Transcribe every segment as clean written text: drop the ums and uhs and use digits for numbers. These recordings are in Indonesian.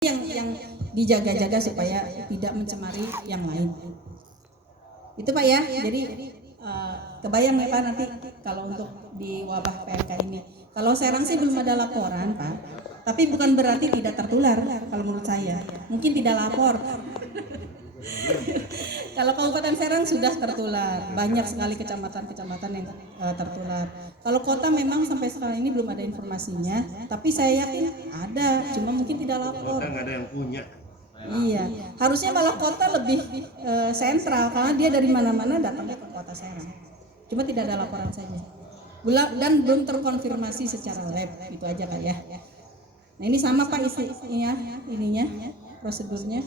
yang dijaga-jaga supaya tidak mencemari yang lain. Itu Pak ya. Jadi kebayang ya Pak nanti kalau untuk di wabah PMK ini. Kalau Serang sih belum ada laporan Pak. Tapi bukan berarti tidak tertular kalau menurut saya. Mungkin tidak lapor. Kalau Kabupaten Serang sudah tertular, banyak sekali kecamatan-kecamatan yang tertular. Kalau kota memang sampai sekarang ini belum ada informasinya, tapi saya yakin ada, cuma mungkin tidak lapor. Kota nggak ada yang punya. Iya, harusnya malah kota lebih sentral karena dia dari mana-mana datangnya ke kota Serang. Cuma tidak ada laporan saja. Dan belum terkonfirmasi secara lab, itu aja Kak ya. Nah ini sama Pak ininya, prosedurnya.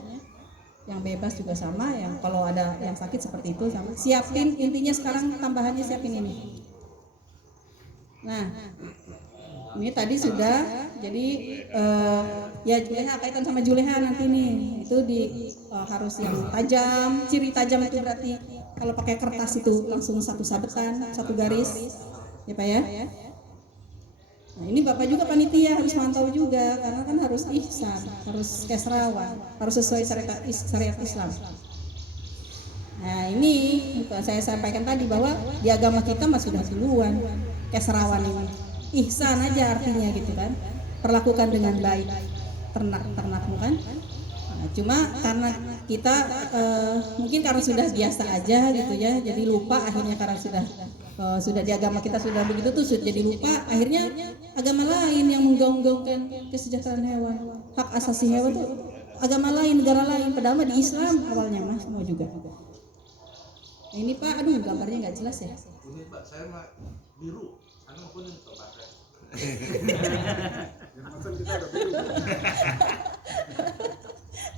Yang bebas juga sama, yang kalau ada yang sakit seperti itu sama. Siapin, intinya sekarang tambahannya siapin ini. Nah, ini tadi sudah, jadi ya Juleha kaitan sama Juleha nanti nih, itu harus yang tajam, ciri tajam itu berarti kalau pakai kertas itu langsung satu sabetan, satu garis, ya Pak ya. Nah ini Bapak juga panitia harus mantau juga karena kan harus ihsan, harus kesrawan, harus sesuai syariat Islam. Nah ini saya sampaikan tadi bahwa di agama kita masih sudah duluan kesrawan ini. Ihsan aja artinya gitu kan, perlakukan dengan baik ternak-ternakmu kan. Nah, cuma karena kita mungkin karena sudah biasa aja gitu ya, jadi lupa akhirnya karena sudah di agama kita sudah begitu tuh jadi lupa, akhirnya agama lain yang menggaung-gaungkan kesejahteraan hewan, hak asasi hewan tuh agama lain, negara lain, padahal di Islam awalnya mah semua juga. Nah, ini Pak, aduh gambarnya nggak jelas ya. Ini Pak, saya mah biru, anu kuning Pak pakai. Yang maksud kita ada biru.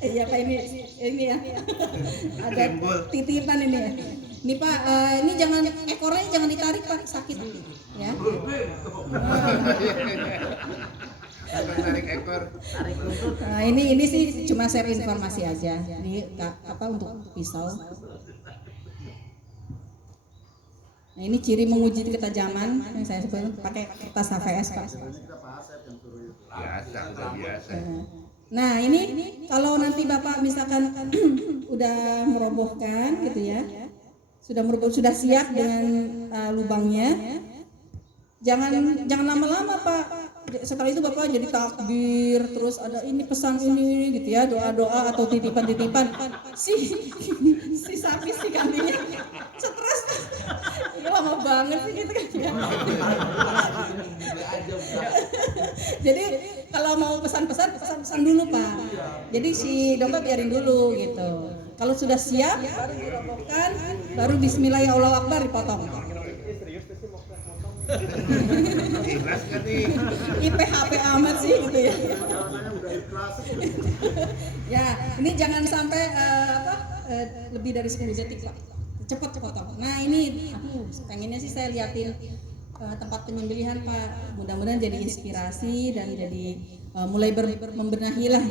Iya Pak, ini ya. Ada titipan ini ya. Ini Pak, ini jangan ekornya jangan ditarik Pak, sakit ya. Tarik ekor. Nah, ini sih cuma share informasi aja. Ini untuk pisau. Nah, ini ciri menguji ketajaman yang saya sebut pakai kertas HVS Pak. Biasa, udah biasa. Nah ini kalau nanti Bapak misalkan udah merobohkan gitu ya, sudah siap dengan lubangnya, jangan lama-lama Pak. Setelah itu Bapak jadi takbir, terus ada ini pesan ini gitu ya, doa-doa atau titipan-titipan. Si sapi si kambingnya stres, ya lama banget sih gitu kan ya. Jadi kalau mau pesan dulu Pak. Jadi si domba biarin dulu gitu. Kalau sudah siap baru dirobohkan, baru Bismillah ya Allah Akbar dipotong. Ikhlas kan nih. IPHP amat sih gitu ya. Ya, ini jangan sampai lebih dari 10 detik Pak. Cepat potong. Nah ini pengennya sih saya liatin tempat penyembelihan Pak. Mudah-mudahan jadi inspirasi dan jadi mulai membenahi lah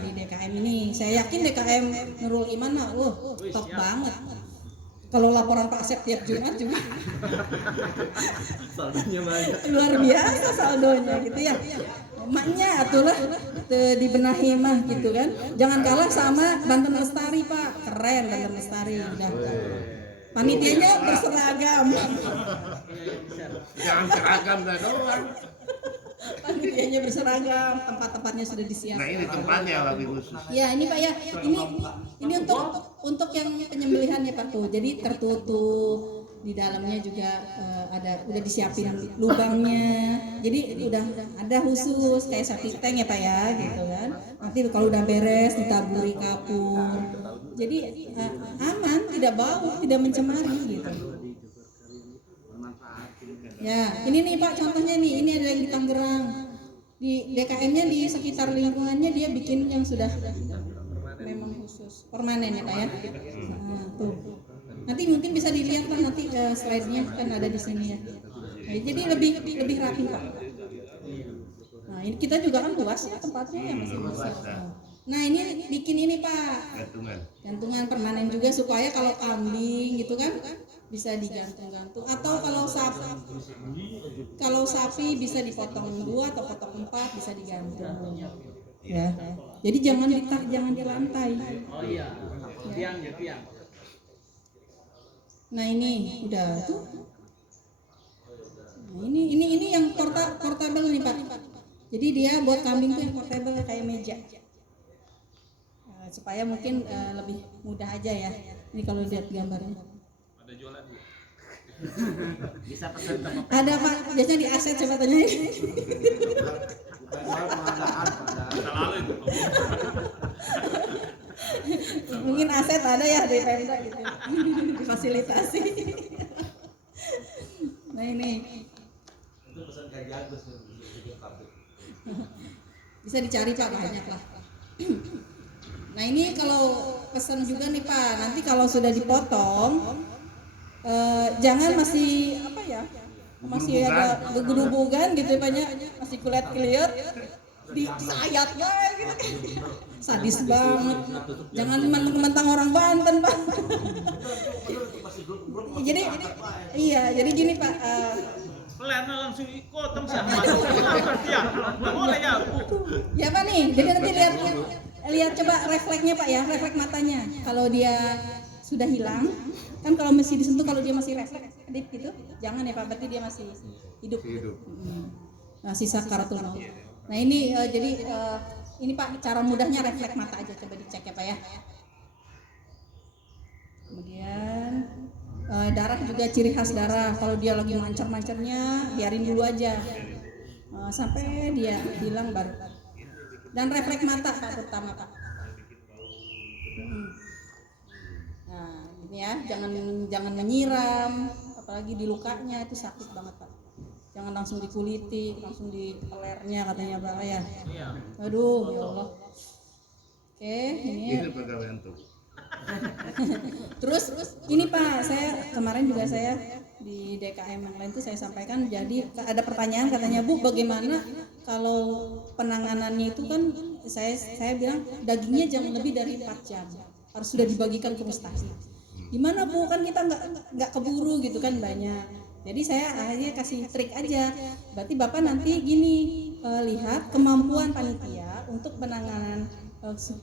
di DKM ini. Saya yakin DKM Nurul Iman top banget. Kalau laporan Pak Asep tiap Jumat juga Saldonya banyak. luar biasa saldonya gitu ya. Emaknya atulah dibenahi mah gitu kan. Jangan kalah sama Banten Lestari Pak, keren Banten Lestari udah. Panitianya berseragam. Jangan seragam dah doang. Panitianya berseragam, tempat-tempatnya sudah disiapkan. Nah ini tempatnya lagi khusus. Ya ini Pak ya, ini untuk yang penyembelihannya Pak tuh. Jadi tertutup, di dalamnya juga udah disiapin lubangnya. Jadi udah ada khusus kayak sapi tank ya Pak ya, gitu kan. Nanti kalau udah beres ditaburi kapur. Jadi aman, tidak bau, tidak mencemari gitu. Ya, ini nih Pak contohnya nih, ini ada yang di Tangerang. Di DKM-nya di sekitar lingkungannya dia bikin yang sudah memang khusus permanen ya Pak ya. Nah, tuh. Nanti mungkin bisa dilihat kan nanti slide-nya kan ada di sini ya. Nah, jadi lebih rapi Pak. Nah, ini kita juga kan luas ya tempatnya ya masih luas. Nah, ini bikin ini Pak. Gantungan permanen juga supaya kalau kambing gitu kan bisa digantung-gantung, atau kalau sapi bisa dipotong 2 atau potong 4 bisa digantung. Ya. Jadi jangan di lantai. Oh iya. Tiang ya tiang. Nah ini udah tuh. Nah, ini yang portable nih Pak. Jadi dia buat kambing tuh yang portable kayak meja. Supaya mungkin lebih mudah aja ya. Ini kalau lihat gambarnya. Ada jualan Bu. Bisa pesan sama Ada Pak, biasanya di aset coba tanya. Lalu itu. Mungkin aset ada ya di Pemda gitu. Difasilitasi. Nah ini Itu pesan kayak Agus bikin pabrik. bisa dicari Pak, banyak lah. Nah ini kalau pesan juga nih Pak, nanti kalau sudah dipotong jangan masih apa ya, masih ada gegudubugan gitu banyak, masih kulit keliat disayat banget gitu. Sadis banget. Jangan mentang-mentang orang Banten Pak. Jadi jadi gini Pak, Lena langsung ikut sama berarti ya. Boleh ya Bu. ya Pak nih, jadi nanti lihat coba refleksnya Pak ya, refleks matanya. Kalau dia sudah hilang, kan kalau masih disentuh, kalau dia masih refleks kedip gitu, jangan ya Pak, berarti dia masih hidup. Nah, sisa karatul maut. Nah ini jadi ini Pak cara mudahnya refleks mata aja, coba dicek ya Pak ya. Kemudian darah juga ciri khas darah, kalau dia lagi mancar-mancarnya biarin dulu aja sampai dia hilang baru. Dan refleks mata Pak terutama Pak. Nah ini ya, jangan menyiram, apalagi di lukanya itu sakit banget Pak. Jangan langsung dikuliti, langsung di pelernya katanya Pak ya. Iya. Aduh ya Allah. Oke ini. Itu pegawai tuh. Terus ini Pak, saya kemarin juga saya di DKM yang lain tuh saya sampaikan, jadi ada pertanyaan katanya Bu, bagaimana kalau penanganannya itu kan saya bilang dagingnya jangan lebih dari 4 jam, harus sudah dibagikan ke mustahil. Gimana Bu, kan kita nggak keburu gitu kan banyak. Jadi saya akhirnya kasih trik aja. Berarti Bapak nanti gini, lihat kemampuan panitia untuk penanganan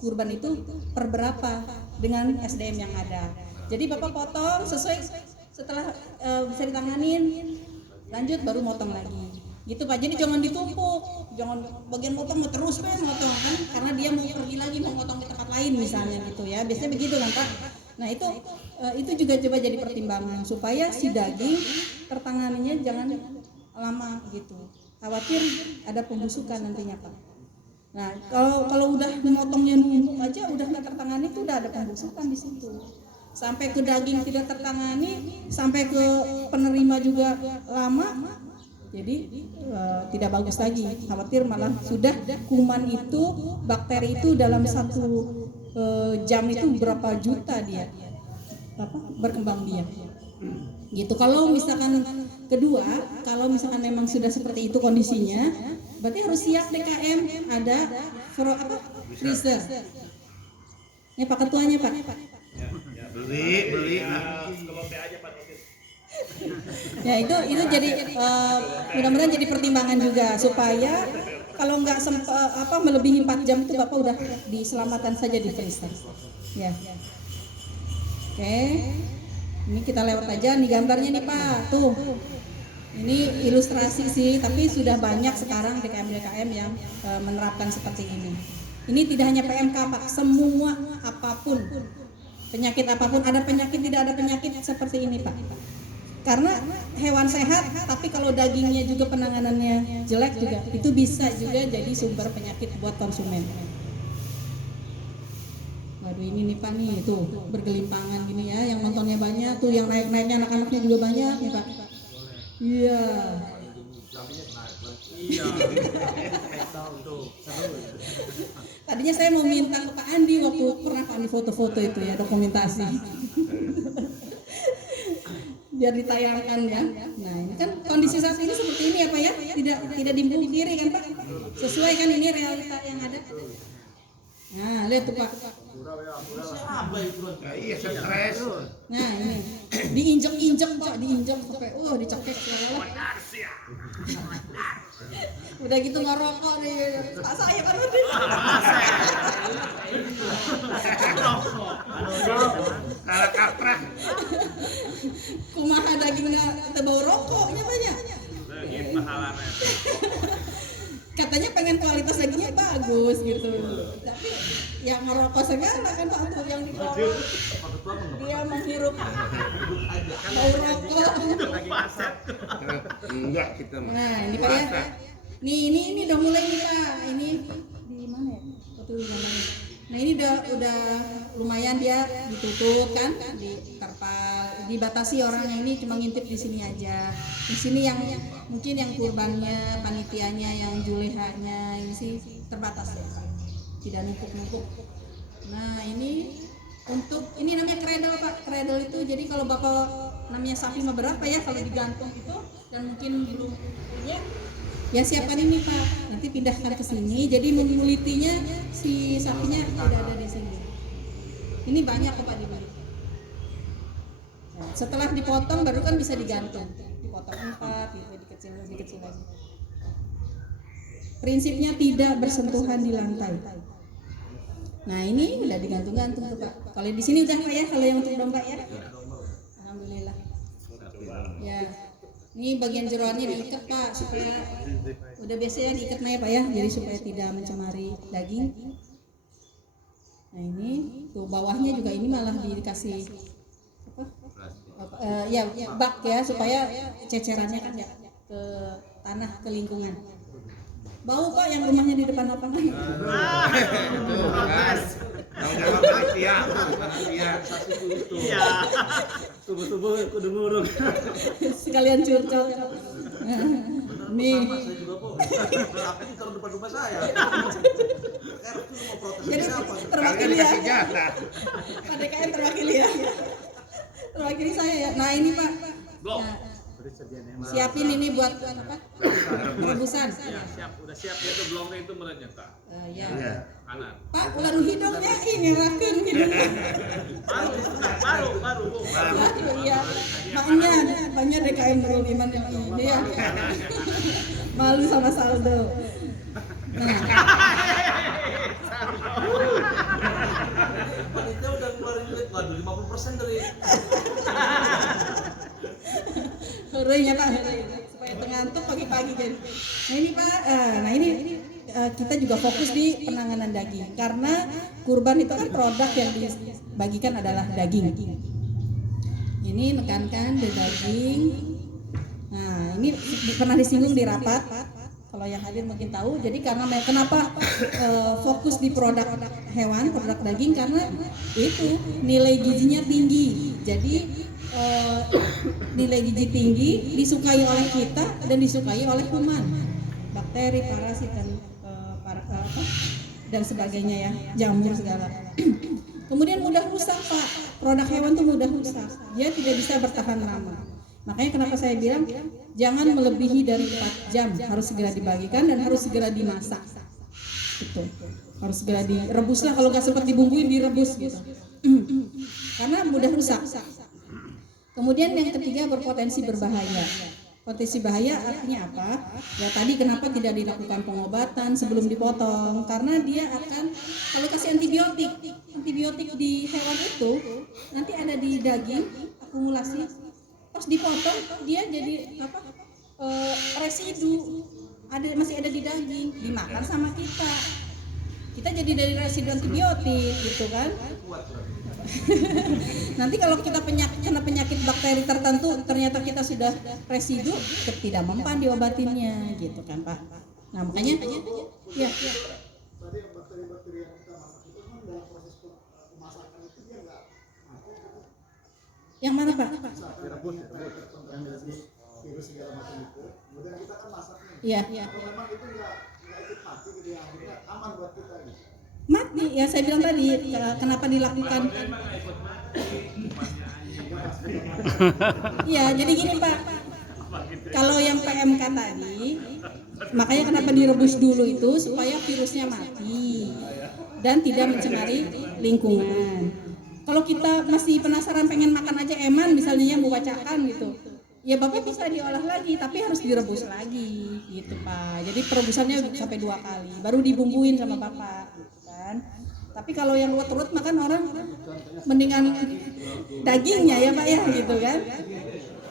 kurban itu per berapa dengan SDM yang ada. Jadi Bapak potong sesuai, setelah bisa ditanganin, lanjut baru motong lagi. Gitu Pak. Jadi jangan ditumpuk, jangan bagian motong terus kan motong kan, karena dia mau pergi lagi mau motong di tempat lain misalnya gitu ya. Biasanya begitu kan Pak. Nah itu juga coba jadi pertimbangan supaya si daging tertanganinya jangan lama gitu. Khawatir ada pembusukan nantinya Pak. Nah, kalau udah memotongnya numpuk aja udah nggak tertangani, itu udah ada pembusukan di situ. Sampai ke daging tidak tertangani, sampai ke penerima juga lama. Jadi tidak bagus lagi. Khawatir malah sudah kuman itu, bakteri itu dalam 1 jam itu berapa juta dia berkembang dia. Gitu. Kalau misalkan kedua, kalau misalkan memang sudah seperti itu kondisinya, berarti harus siap DKM ada freezer. Ini Pak Ketuanya Pak. Beli. Ya itu jadi mudah-mudahan jadi pertimbangan juga supaya kalau nggak melebihi 4 jam itu Bapak udah diselamatkan saja di freezer. Ya. Oke. Ini kita lewat aja nih gambarnya nih Pak. Tuh. Ini ilustrasi sih, tapi sudah banyak sekarang DKM-DKM yang menerapkan seperti ini. Ini tidak hanya PMK Pak, semua apapun, penyakit apapun, ada penyakit tidak ada penyakit seperti ini Pak. Karena hewan sehat, tapi kalau dagingnya juga penanganannya jelek juga, itu bisa juga jadi sumber penyakit buat konsumen. Waduh ini nih Pak nih, tuh bergelimpangan gini ya, yang nontonnya banyak, tuh yang naik-naiknya anak-anaknya juga banyak nih Pak. Iya. Iya. Tadinya saya mau minta ke Pak Andi waktu pernah Pak Andi foto-foto itu ya, dokumentasi. Biar ditayangkan ya. Nah ini kan kondisi saat ini seperti ini ya Pak ya, tidak dipungkiri kan Pak. Sesuai kan ini realita yang ada. Nah lihat tuh Pak. Iya stres. Nah ini diinjek-injek Pak, diinjek sampai dicekek segala. Udah gitu ngerokok nih, tak saya kan udah. Kalau kaprah. Kumaha dagingnya tebau rokoknya banyak. Daging pahalana. Katanya pengen kualitas dagingnya bagus gitu. Tapi yang ngerokok segala kan Pak tuh yang di bawah. Dia menghirup bau rokok. Enggak kita mah. Nah, ini Pak ya. Ini udah mulai nih Pak. Ini di mana ya? Betul namanya. Nah, ini udah lumayan dia ditutup kan, di terpal, dibatasi orangnya ini cuma ngintip di sini aja. Di sini yang mungkin yang kurbannya, panitianya, yang julehanya ini sih terbatas ya. Tidak numpuk-numpuk. Nah, ini untuk ini namanya cradle Pak. Cradle itu jadi kalau Bapak namanya sapi mah berapa ya kalau digantung itu dan mungkin belum punya ya siapkan ini Pak, nanti pindahkan ke sini. Jadi mengulitinya si sapinya udah ada di sini. Ini banyak kok Pak dibeli. Nah, setelah dipotong baru kan bisa digantung. Dipotong 4, dikecil lagi. Prinsipnya tidak bersentuhan di lantai. Nah ini udah digantung-gantung tuh Pak. Kalau di sini udah Pak ya, kalau yang untuk domba ya. Alhamdulillah. Ya. Ini bagian jeroannya diikat Pak supaya udah biasanya diikat ya Pak ya, jadi supaya tidak mencemari daging. Nah ini tuh bawahnya juga ini malah dikasih apa? Ya bak ya supaya cecerannya kan ya ke tanah ke lingkungan. Bau Pak yang rumahnya di depan lapangan. Tanggung jawab panitia. Iya. Subuh-subuh kudu ngurung. Sekalian curcol. Nih. Saya juga kok. Aku taruh depan rumah saya. Jadi Kalian terwakili ya. dikasih jatah. Pak DKM terwakili ya. Terwakili saya ya. Nah ini Pak. Nah, siapin ini buat apa? Rebusan. Ya, siap, udah siap ya tuh belum itu merenyata. Ya. Iya. Kanan. Pak, ular hidungnya ini rakeun hidungnya. Baru. Bu. Iya. Makanya DKM Nurul Iman yang ini ya. Malu sama saldo. Nah, Panitia udah keluarin duit, waduh 50% dari hurainya Pak, supaya ngantuk pagi-pagi jadi. Nah ini Pak, kita juga fokus di penanganan daging karena kurban itu kan produk yang dibagikan adalah daging. Ini menekankan di daging. Nah ini pernah disinggung di rapat. Kalau yang hadir mungkin tahu. Jadi karena kenapa fokus di produk hewan, produk daging karena itu nilai gizinya tinggi. Jadi nilai gizi tinggi disukai oleh kita dan disukai oleh kuman, bakteri, parasit dan sebagainya ya, jamur segala. Kemudian mudah rusak Pak, produk hewan tuh mudah rusak, dia tidak bisa bertahan lama. Makanya kenapa saya bilang jangan melebihi dari 4 jam, harus segera dibagikan dan harus segera dimasak. Gitu. Harus segera direbus lah, kalau nggak sempat dibumbuin direbus gitu. Karena mudah rusak. Kemudian yang ketiga berpotensi berbahaya. Potensi bahaya artinya apa? Ya tadi kenapa tidak dilakukan pengobatan sebelum dipotong? Karena dia akan kalau kasih antibiotik di hewan itu nanti ada di daging akumulasi. Pas dipotong dia jadi residu masih ada di daging, dimakan sama kita. Kita jadi dari residu antibiotik gitu kan. Nanti kalau kita kena penyakit bakteri tertentu ternyata kita sudah residu, tidak mempan diobatinnya gitu kan Pak. Nah makanya ya. Tadi bakteri-bakteri yang kita masak itu kan dalam proses pemasakan itu dia nggak Yang mana Pak? virus segala macam itu. Kemudian kita kan masaknya. Iya. Kalau memang itu nggak ikut mati gitu ya, akhirnya aman buat kita gitu. Mati ya saya bilang tadi kenapa dilakukan? Iya jadi gini Pak. Kalau yang PMK tadi, makanya kenapa direbus dulu itu supaya virusnya mati dan tidak mencemari lingkungan. Kalau kita masih penasaran pengen makan aja eman misalnya ya membacakan gitu, Ya Bapak bisa diolah lagi, tapi harus direbus lagi, gitu Pak. Jadi perebusannya sampai 2 kali, baru dibumbuin sama Bapak, gitu kan. Tapi kalau yang ruwet-ruwet makan orang mendingan dagingnya ya Pak ya, gitu kan.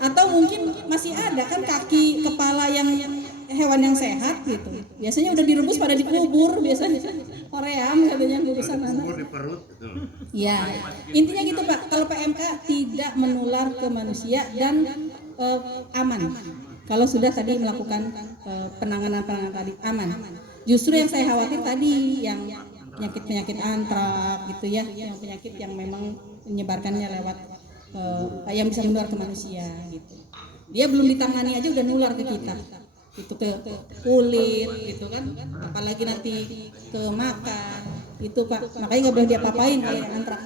Atau mungkin masih ada kan kaki kepala yang hewan yang sehat gitu. Biasanya udah direbus pada dikubur biasanya. Koream katanya kubusan anak. Kubur di perut itu. Ya, intinya gitu Pak. Kalau PMK tidak menular ke manusia dan aman. Kalau sudah tadi melakukan penanganan tadi aman. Justru yang saya khawatir tadi yang penyakit antrak gitu ya, yang penyakit yang memang menyebarkannya lewat yang bisa menular ke manusia gitu. Dia belum ditangani aja udah nular ke kita. Itu ke kulit gitu kan, apalagi nanti ke makan itu Pak. Makanya nggak boleh diapa-apain kalau yang antrak.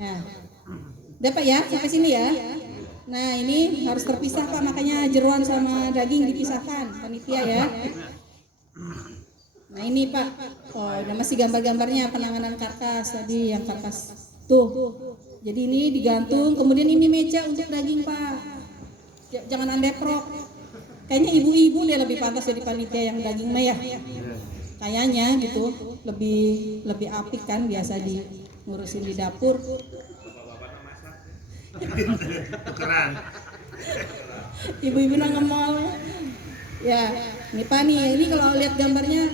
Nah, udah Pak ya, sampai sini ya. Nah ini harus terpisah Pak, makanya jeroan sama daging dipisahkan panitia ya. Nah ini Pak, udah masih gambar-gambarnya penanganan karkas tadi yang karkas tuh. Jadi ini digantung, kemudian ini meja untuk daging Pak. Jangan andeprok. Kayaknya ibu-ibu dia lebih pantas jadi panitia yang daging mah ya. Kayaknya gitu, lebih apik kan, biasa di ngurusin di dapur. Tukeran. Ibu-ibu nang ngemol. Ya, ini Pak nih, ini kalau lihat gambarnya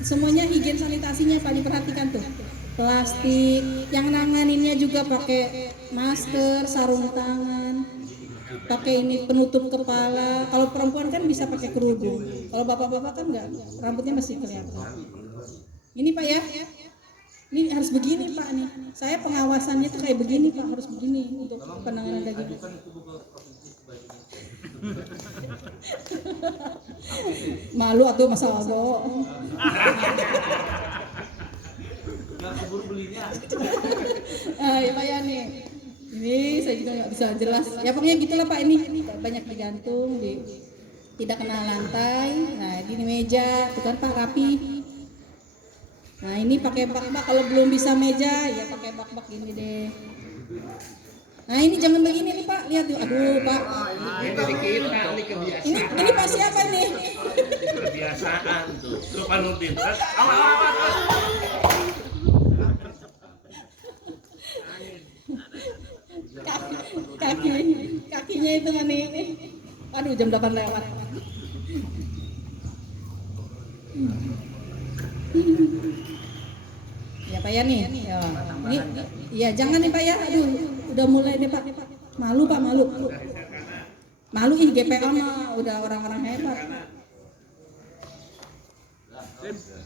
semuanya higien sanitasinya Pak diperhatikan tuh. Plastik, yang nanganinnya juga pakai masker, sarung tangan, pakai ini penutup kepala. Kalau perempuan kan bisa pakai kerudung. Kalau bapak-bapak kan enggak, rambutnya masih kelihatan. Ini Pak ya, ini harus begini Pak nih. Saya pengawasannya tuh kayak begini Pak, harus begini untuk penanganan daging. Malu atuh Mas Aldo. Nggak keburu belinya. Ya Pak ya nih. Ini saya juga nggak bisa jelas. Ya pokoknya gitulah Pak, ini banyak digantung, tidak kena lantai. Nah ini meja, itu kan Pak rapi. Nah ini pakai bak-bak, kalau belum bisa meja ya pakai bak-bak gini deh. Nah ini jangan begini nih Pak, lihat tuh, aduh Pak. Ini dari kita, ini kebiasaan. Ini Pak siapa nih? Kebiasaan tuh. Lu Panudin kan? Awas. Kakinya itu kan ini. Aduh jam 8 lewat. Ya Pak ya nih. Ya. Ini ya jangan nih Pak ya. Aduh, udah mulai nih Pak. Malu Pak, malu. Malu ih GPA mah udah orang-orang hebat.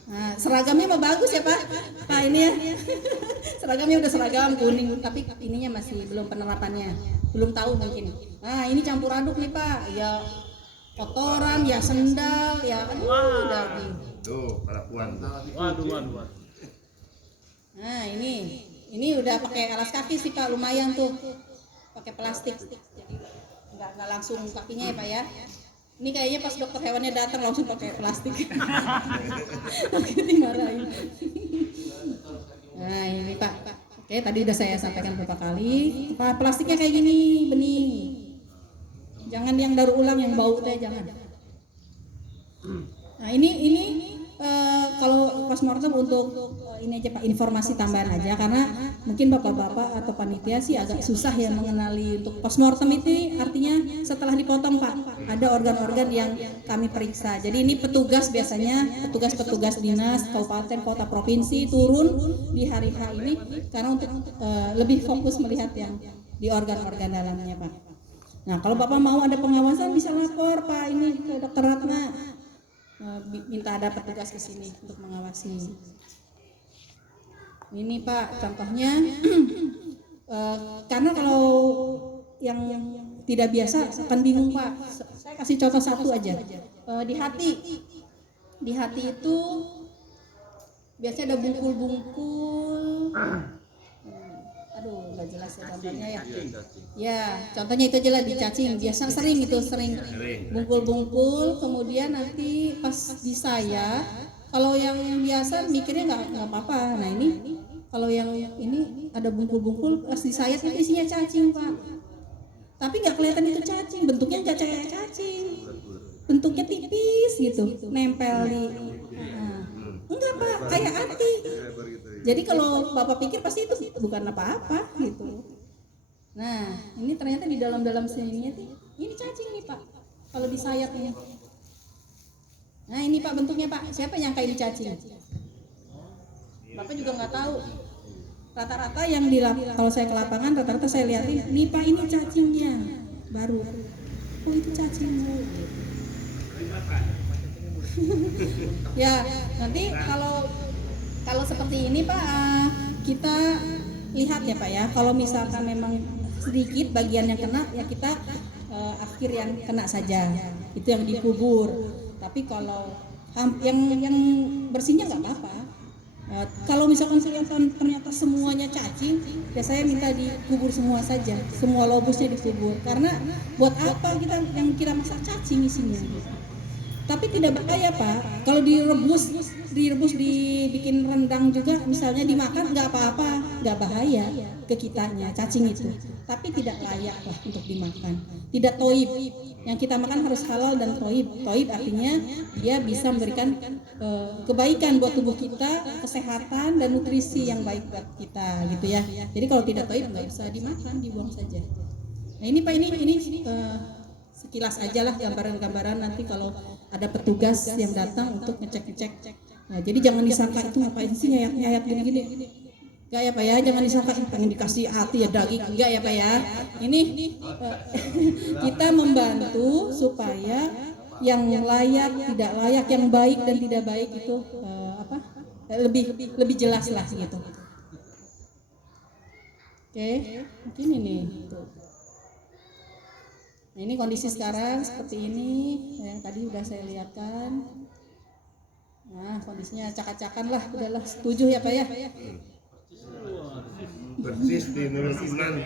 Nah, seragamnya mah bagus ya Pak. Pak ini ya. Seragamnya udah seragam kuning, tapi ininya masih belum penerapannya. Belum tahu mungkin. Nah, ini campur aduk nih Pak. Ya kotoran, ya sendal, ya daging. Tuh, kelakuan. Waduh. Nah, ini udah pakai alas kaki sih Pak, lumayan tuh. Pakai plastik. Jadi enggak langsung kakinya ya Pak ya. Ini kayaknya pas dokter hewannya datang langsung pakai plastik. Dimarahin. Nah ini Pak. Oke tadi udah saya sampaikan beberapa kali. Pak plastiknya kayak gini, bening. Jangan yang daur ulang yang bau teh jangan. Nah ini kalau postmortem untuk ini aja Pak, informasi tambahan aja, karena mungkin bapak-bapak atau panitia sih agak susah ya mengenali untuk postmortem itu. Artinya setelah dipotong Pak, ada organ-organ yang kami periksa. Jadi ini petugas, biasanya petugas dinas kabupaten kota provinsi turun di hari H ini karena untuk lebih fokus melihat yang di organ-organ dalamnya Pak. Nah kalau bapak mau ada pengawasan bisa lapor Pak ini ke Dokter Ratna, minta ada petugas ke sini untuk mengawasi. Ini Pak contohnya karena kalau yang tidak biasa akan bingung Pak. Saya kasih contoh satu aja. Di hati itu biasanya ada bungkul-bungkul. Aduh nggak jelas ya contohnya ya. Ya contohnya itu aja lah di cacing. Biasa sering bungkul-bungkul. Kemudian nanti pas di saya, kalau yang biasa mikirnya nggak apa-apa. Nah ini kalau yang ini ada bungkul-bungkul pas disayat itu isinya cacing Pak. tapi nggak kelihatan itu cacing, bentuknya nggak kayak cacing, bentuknya tipis gitu, nempel di enggak Pak, kayak ati. Jadi kalau Bapak pikir pasti itu bukan apa-apa gitu. Nah, ini ternyata di dalam sininya tuh ini cacing nih Pak. Kalau di sayapnya. Nah, ini Pak bentuknya Pak. Siapa yang kayak ini cacing? Bapak juga nggak tahu. Rata-rata yang kalau saya ke lapangan rata-rata saya lihatin, nih Pak ini cacingnya baru. Oh itu cacing Bu. Ya, nanti kalau seperti ini Pak, kita lihat ya Pak ya. Kalau misalkan memang sedikit bagian yang kena, ya kita akhir yang kena saja. Itu yang dikubur. Tapi kalau yang bersihnya nggak apa-apa. Kalau misalkan ternyata semuanya cacing, ya saya minta dikubur semua saja, semua lobusnya dikubur. Karena buat apa kita masak cacing isinya? Tapi tidak bahaya Pak. Kalau direbus dibikin rendang juga, misalnya dimakan nggak apa-apa, nggak bahaya ke kitanya cacing itu. Tapi tidak layak lah untuk dimakan. Tidak toib. Yang kita makan harus halal dan toib. Toib artinya dia bisa memberikan kebaikan buat tubuh kita, kesehatan dan nutrisi yang baik buat kita, gitu ya. Jadi kalau tidak toib nggak bisa dimakan, dibuang saja. Nah ini Pak, ini sekilas aja lah gambaran-gambaran, nanti kalau ada petugas yang datang untuk ngecek. Nah, jadi jangan disangka itu ngapain sih nyayat gini-gini. Enggak ya Pak ya, jangan disangka pengen dikasih hati ya daging, enggak ya Pak ya. Ini kita membantu supaya yang layak, tidak layak, yang baik dan tidak baik itu lebih jelas lah gitu. Oke, mungkin ini. Nah, ini kondisi sekarang seperti ini, yang tadi udah saya lihatkan. Nah, kondisinya acak-acakan lah, udahlah, setuju ya Pak ya? Persis di Nurul Iman.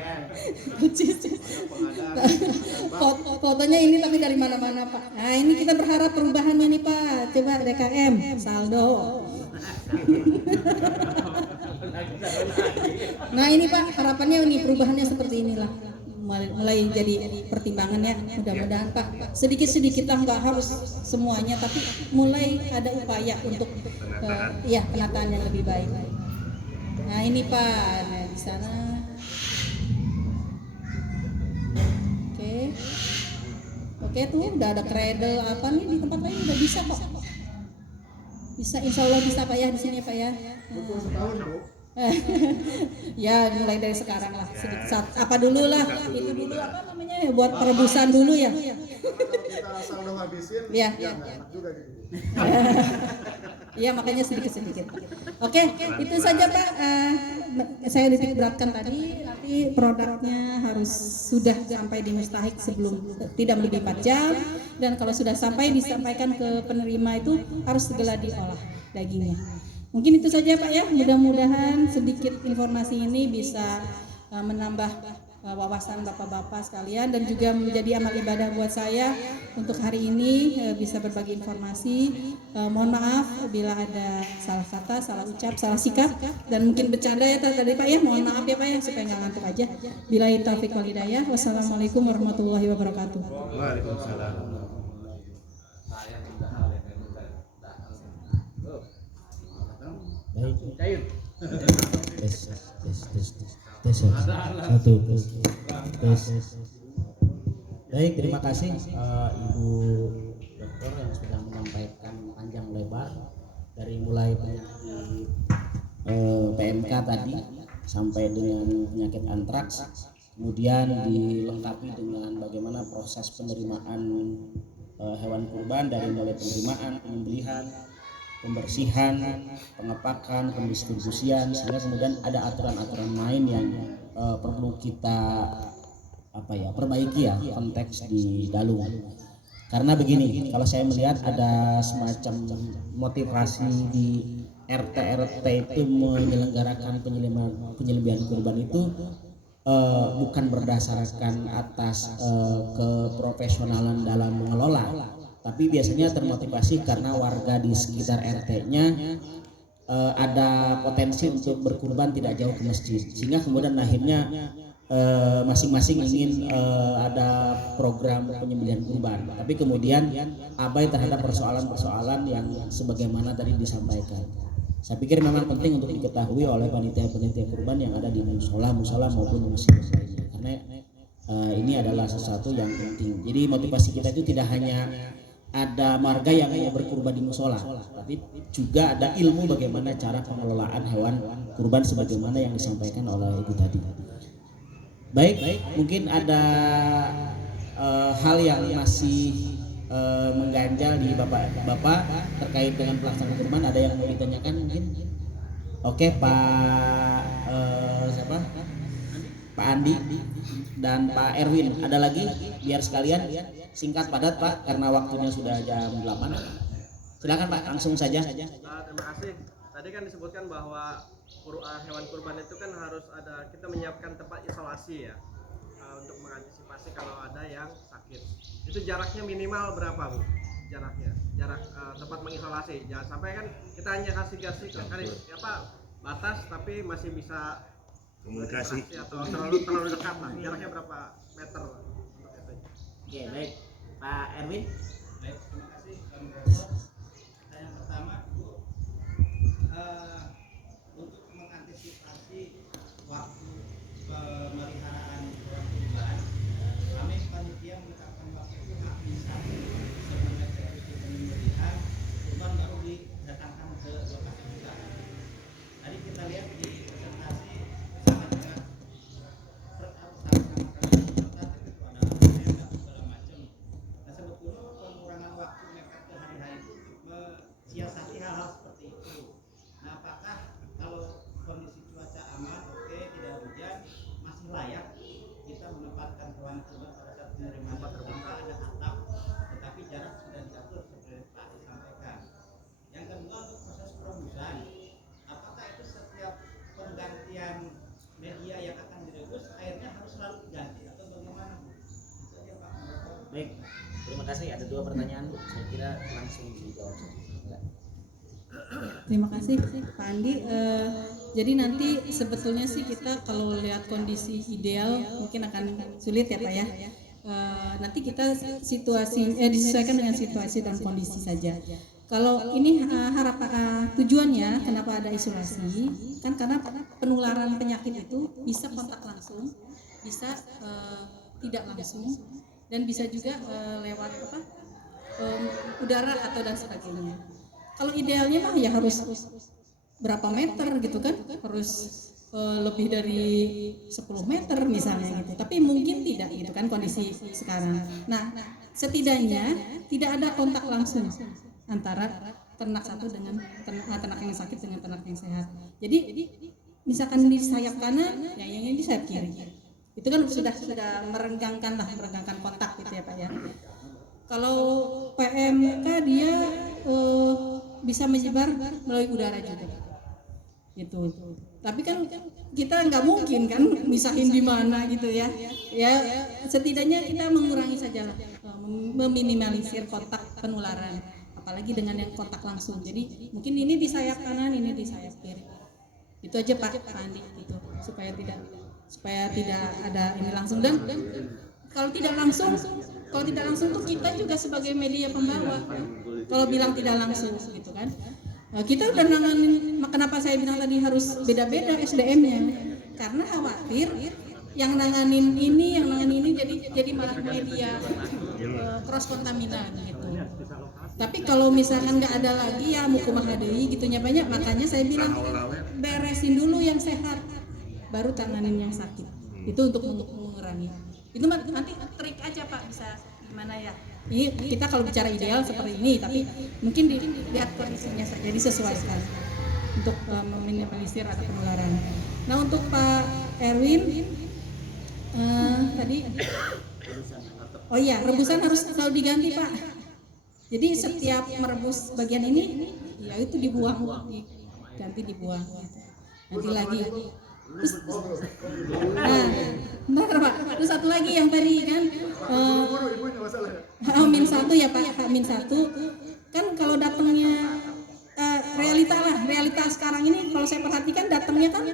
Fotonya ini tapi dari mana-mana Pak. Nah, ini kita berharap perubahannya nih Pak. Coba DKM, saldo. Nah, ini Pak, harapannya ini perubahannya seperti inilah. Mulai jadi pertimbangan ya, mudah-mudahan Pak sedikit-sedikit lah, nggak harus semuanya, tapi mulai ada upaya untuk penataan yang lebih baik. Nah ini Pak, nah di sana, oke tuh udah ada cradle apa nih, di tempat lain udah bisa kok, bisa insya Allah bisa Pak ya di sini Pak ya. Butuh setahun Bu. Ya mulai dari sekarang lah, apa dulu lah, itu dulu apa namanya ya, buat perebusan dulu ya. Kita saldo habisin, ya enak juga gitu. Iya makanya sedikit-sedikit. Oke, itu saja Pak. Saya titik beratkan tadi, nanti produknya harus sudah sampai di mustahik sebelum tidak lebih 4 jam, dan kalau sudah sampai disampaikan ke penerima itu harus segera diolah dagingnya. Mungkin itu saja Pak ya, mudah-mudahan sedikit informasi ini bisa menambah wawasan bapak-bapak sekalian dan juga menjadi amal ibadah buat saya untuk hari ini bisa berbagi informasi. Mohon maaf bila ada salah kata, salah ucap, salah sikap dan mungkin bercanda ya tadi Pak ya, mohon maaf ya Pak ya supaya nggak ngantuk aja. Billahi taufiq wal hidayah. Wassalamualaikum warahmatullahi wabarakatuh. Waalaikumsalam. Baik. Tes 1 tes. Baik, terima kasih Ibu Dokter yang sudah menyampaikan panjang lebar dari mulai penyakit PMK tadi sampai dengan penyakit antraks, kemudian dilengkapi dengan bagaimana proses penerimaan hewan kurban dari mulai penerimaan, penyembelihan, pembersihan, pengepakan, pendistribusian, sehingga kemudian ada aturan-aturan lain yang perlu kita perbaiki ya konteks di Dalung. Karena begini, kalau saya melihat ada semacam motivasi di RT itu menyelenggarakan penyembelihan kurban itu bukan berdasarkan atas keprofesionalan dalam mengelola, tapi biasanya termotivasi karena warga di sekitar RT-nya ada potensi untuk berkurban tidak jauh ke masjid, sehingga kemudian akhirnya masing-masing ingin ada program penyembelihan kurban, tapi kemudian abai terhadap persoalan-persoalan yang sebagaimana tadi disampaikan. Saya pikir memang penting untuk diketahui oleh panitia-panitia kurban yang ada di musola maupun masjid lainnya, karena ini adalah sesuatu yang penting. Jadi motivasi kita itu tidak hanya ada marga yang mau berkurban di musola, tapi juga ada ilmu bagaimana cara pengelolaan hewan kurban sebagaimana yang disampaikan oleh ibu tadi. Baik, mungkin ada hal yang masih mengganjal di bapak terkait dengan pelaksanaan kurban. Ada yang mau ditanyakan mungkin? Oke, Pak siapa? Pak Andi dan Pak Erwin. Ada lagi? Biar sekalian singkat padat Pak, karena waktunya sudah jam 8. Silakan Pak, langsung saja. Terima kasih. Tadi kan disebutkan bahwa hewan kurban itu kan harus ada, kita menyiapkan tempat isolasi ya, untuk mengantisipasi kalau ada yang sakit. Itu jaraknya minimal berapa Bu? Jarak tempat mengisolasi. Jangan sampai kan kita hanya kasih batas tapi masih bisa Komunikasi atau terlalu dekat lah. Jaraknya berapa meter untuk itu? Oke, baik. Pak Erwin. Baik, terima kasih. Yang pertama, untuk mengantisipasi waktu pemeliharaan hewan kurban, kami panitia menetapkan waktu itu H-1 sebelum eksekusi penyembelihan kurban baru didatangkan ke lokasi kita. Tadi kita lihat di presentasi bersama dengan segala macam. Nah, sebetulnya pengurangan waktu mereka ke hari-hari itu mensiasati hal-hal seperti itu. Nah, apakah kalau kondisi cuaca aman, oke, tidak hujan, masih layak kita menempatkan hewan kurban pada saat penerimaan tanpa ada atap, tetapi jarak sudah diatur seperti Pak disampaikan. Yang kedua, untuk proses perebusan, apakah itu setiap penggantian media yang akan direbus airnya harus selalu diganti atau bagaimana? Itu aja Pak. Baik, terima kasih. Ada 2 pertanyaan Bu, saya kira langsung dijawab saja. Terima kasih Pak Andi. Jadi nanti sebetulnya sih kita kalau lihat kondisi ideal mungkin akan sulit ya Pak ya. Nanti kita disesuaikan dengan situasi dan kondisi saja. Kalau ini tujuannya kenapa ada isolasi, kan karena penularan penyakit itu bisa kontak langsung, bisa tidak langsung, dan bisa juga lewat udara atau dan sebagainya. Kalau idealnya mah ya harus berapa meter gitu kan, harus lebih dari 10 meter misalnya gitu. Tapi mungkin tidak gitu kan kondisi sekarang. Nah, setidaknya tidak ada kontak langsung antara ternak satu dengan ternak yang sakit dengan ternak yang sehat. Jadi misalkan di sayap kanan, ya yang di sayap kiri. Itu kan sudah merenggangkan kontak gitu ya Pak ya. Kalau PMK dia bisa menyebar melalui udara juga, gitu. Tapi kan kita nggak mungkin kan misahin di mana gitu ya. Ya setidaknya kita mengurangi saja lah, meminimalisir kontak penularan, apalagi dengan yang kontak langsung. Jadi mungkin ini di sayap kanan, ini di sayap kiri. Itu aja Pak Andi, gitu, supaya tidak ada ini langsung. Dan kalau tidak langsung tuh kita juga sebagai media pembawa. Kalau bilang tidak langsung gitu kan, kita udah nanganin. Kenapa saya bilang tadi harus beda-beda SDM-nya? Karena khawatir yang nanganin ini jadi malah media cross kontaminan gitu. Tapi kalau misalkan nggak ada lagi ya mukumah deui gitunya banyak, makanya saya bilang beresin dulu yang sehat, baru tanganin yang sakit. Itu untuk mengurangi. Itu nanti trik aja Pak, bisa gimana ya? Ini kita kalau bicara ideal seperti ini, tapi mungkin dilihat kondisinya saja, disesuaikan untuk meminimalisir atau penularan. Nah untuk Pak Erwin tadi, oh iya, rebusan harus selalu diganti Pak. Jadi setiap merebus bagian ini, ya itu dibuang, diganti dibuang. Nanti lagi. Terus, bentar Pak. Terus satu lagi yang tadi kan H-1 ya Pak, H-1 kan kalau datangnya realita sekarang ini kalau saya perhatikan datangnya kan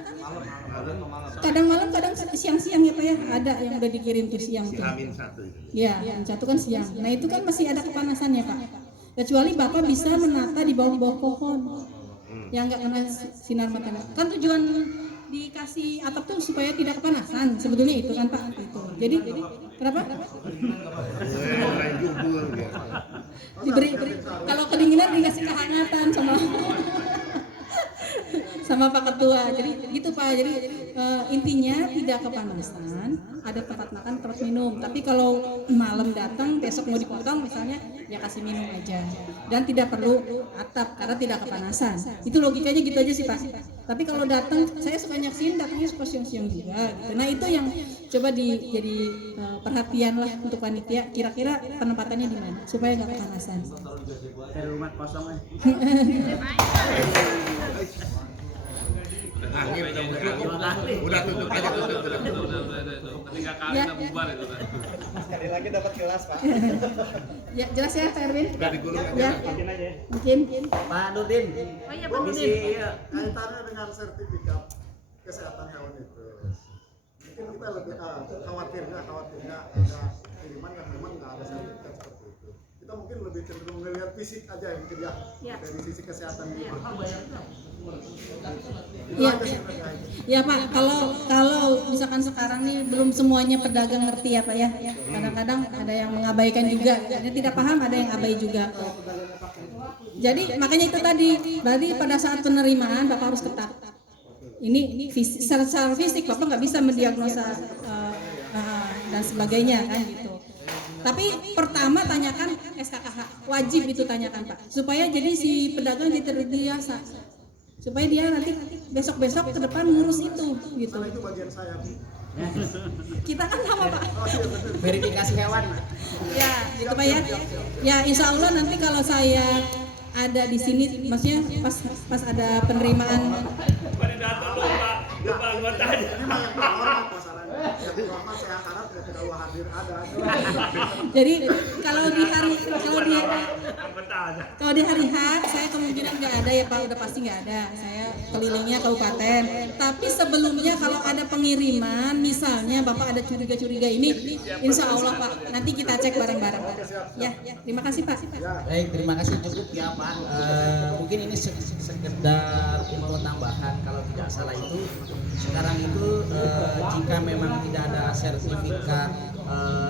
kadang malam kadang siang-siang ya Pak ya, ada yang udah dikirim tuh siang Si tuh. Amin satu itu. Ya, yang satu kan siang. Nah itu kan masih ada kepanasannya Pak. Kecuali Bapak bisa menata di bawah pohon yang nggak kena sinar matahari. Kan tujuan dikasih atap tuh supaya tidak kepanasan. Sebetulnya itu kan Pak. Itu. Jadi kenapa? Lain judul ya. Diberi kalau kedinginan dikasih kehangatan sama Pak Ketua. Jadi gitu Pak. Jadi intinya tidak kepanasan, ada tempat makan, tempat minum. Tapi kalau malam datang besok mau dipotong misalnya, ya kasih minum aja. Dan tidak perlu atap karena tidak kepanasan. Itu logikanya gitu aja sih Pak. Tapi kalau datang, saya suka nyaksin datangnya suka siang-siang juga. Gitu. Nah itu yang coba jadi perhatian lah untuk panitia. Kira-kira penempatannya di mana supaya nggak kepanasan. Dari rumah kosong Angin udah tutup aja tutup. Ya, Sekali lagi dapat kelas Pak. ya jelas ya Pak Erwin. Udah digulung Ya, aja. mungkin. Pak Nurdin. Oh iya Pak Komisi Nurdin. Kaitannya dengan sertifikat kesehatan hewan itu, mungkin kita lebih khawatirnya ada kiriman yang memang nggak ada sertifikat seperti itu. Kita mungkin lebih cenderung melihat fisik aja yang dilihat dari sisi kesehatan gitu. Ya Pak, kalau misalkan sekarang nih belum semuanya pedagang ngerti ya Pak ya. Kadang-kadang ada yang mengabaikan juga, ada yang tidak paham, ada yang abai juga. Jadi makanya itu tadi, berarti pada saat penerimaan Bapak harus ketat. Ini secara fisik Bapak nggak bisa mendiagnosa dan sebagainya kan gitu. Tapi pertama tanyakan SKKH, wajib itu tanyakan Pak, supaya jadi si pedagang jadi terbiasa, supaya dia nanti besok-besok ke depan ngurus itu gitu. Karena itu bagian saya. Kita kan sama Pak. verifikasi hewan. Ya, gitu Pak ya. Ya, insya Allah nanti kalau saya ada di sini, maksudnya pas ada penerimaan. Pada data lupa anggotanya. Ini mah yang terhormat masalahnya. Yang terhormat saya harap ya tidak hadir ada. Jadi kalau di hari H saya kemungkinan nggak ada ya Pak, udah pasti nggak ada. Saya kelilingnya kabupaten. Tapi sebelumnya kalau ada pengiriman, misalnya Bapak ada curiga-curiga ini, insya Allah Pak, nanti kita cek bareng-bareng Pak. Ya, terima kasih Pak. Baik, terima kasih cukup ya Pak. Mungkin ini sekedar info tambahan, kalau tidak salah itu sekarang itu jika memang tidak ada sertifikat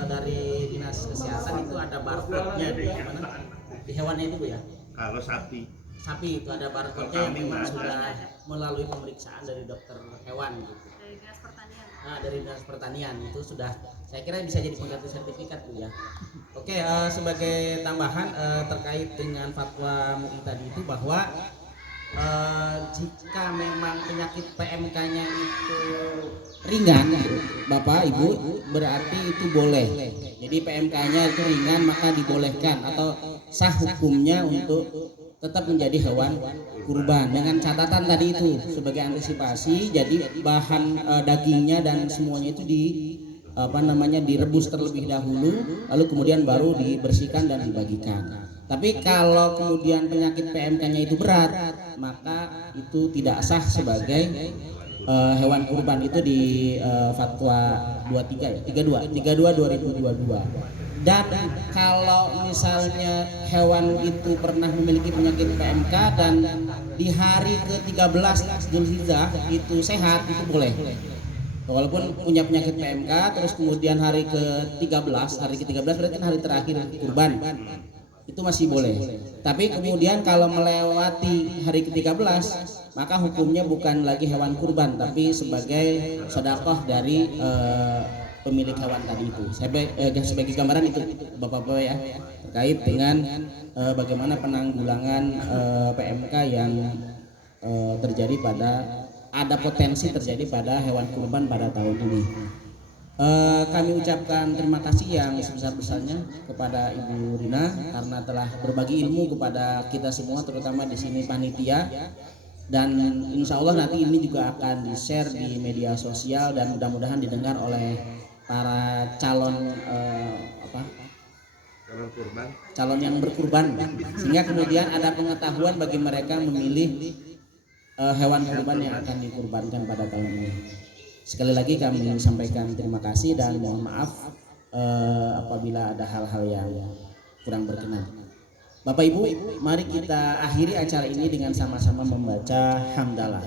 dari dinas kesehatan itu ada barcode-nya di mana? Di hewannya itu Bu ya. Kalau sapi Sapi itu ada barcode-nya yang memang sudah melalui pemeriksaan dari dokter hewan gitu. Dari dinas pertanian. Nah, dari dinas pertanian itu sudah, saya kira bisa jadi pengganti sertifikat Bu ya. Oke, sebagai tambahan terkait dengan fatwa MUI tadi itu bahwa jika memang penyakit PMK-nya itu ringan, Bapak Ibu, berarti itu boleh. Jadi PMK-nya itu ringan maka dibolehkan atau sah hukumnya untuk tetap menjadi hewan kurban dengan catatan tadi itu sebagai antisipasi. Jadi bahan dagingnya dan semuanya itu direbus terlebih dahulu, lalu kemudian baru dibersihkan dan dibagikan. Tapi kalau kemudian penyakit PMK-nya itu berat, maka itu tidak sah sebagai hewan kurban. Itu di fatwa 32 2022. Dan kalau misalnya hewan itu pernah memiliki penyakit PMK dan di hari ke-13 Zulhijjah itu sehat, itu boleh. Walaupun punya penyakit PMK, terus kemudian hari ke-13 berarti kan hari terakhir kurban, itu masih boleh. Tapi kemudian kalau melewati hari ke-13, maka hukumnya bukan lagi hewan kurban, tapi sebagai sedekah dari pemilik hewan tadi itu. Sebagai gambaran itu Bapak-Bapak ya, terkait dengan bagaimana penanggulangan PMK yang terjadi ada potensi terjadi pada hewan kurban pada tahun ini. Kami ucapkan terima kasih yang sebesar-besarnya kepada Ibu Rina karena telah berbagi ilmu kepada kita semua, terutama di sini panitia. Dan insya Allah nanti ini juga akan di-share di media sosial dan mudah-mudahan didengar oleh para calon Kalau kurban calon yang berkurban, sehingga kemudian ada pengetahuan bagi mereka memilih hewan kurban yang akan dikurbankan pada tahun ini. Sekali lagi kami sampaikan terima kasih dan mohon maaf apabila ada hal-hal yang kurang berkenan. Bapak Ibu, mari kita akhiri acara ini dengan sama-sama membaca hamdalah.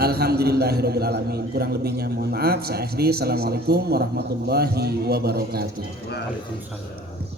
Alhamdulillahirabbil alamin. Kurang lebihnya mohon maaf. Saya akhiri. Assalamualaikum warahmatullahi wabarakatuh. Waalaikumsalam.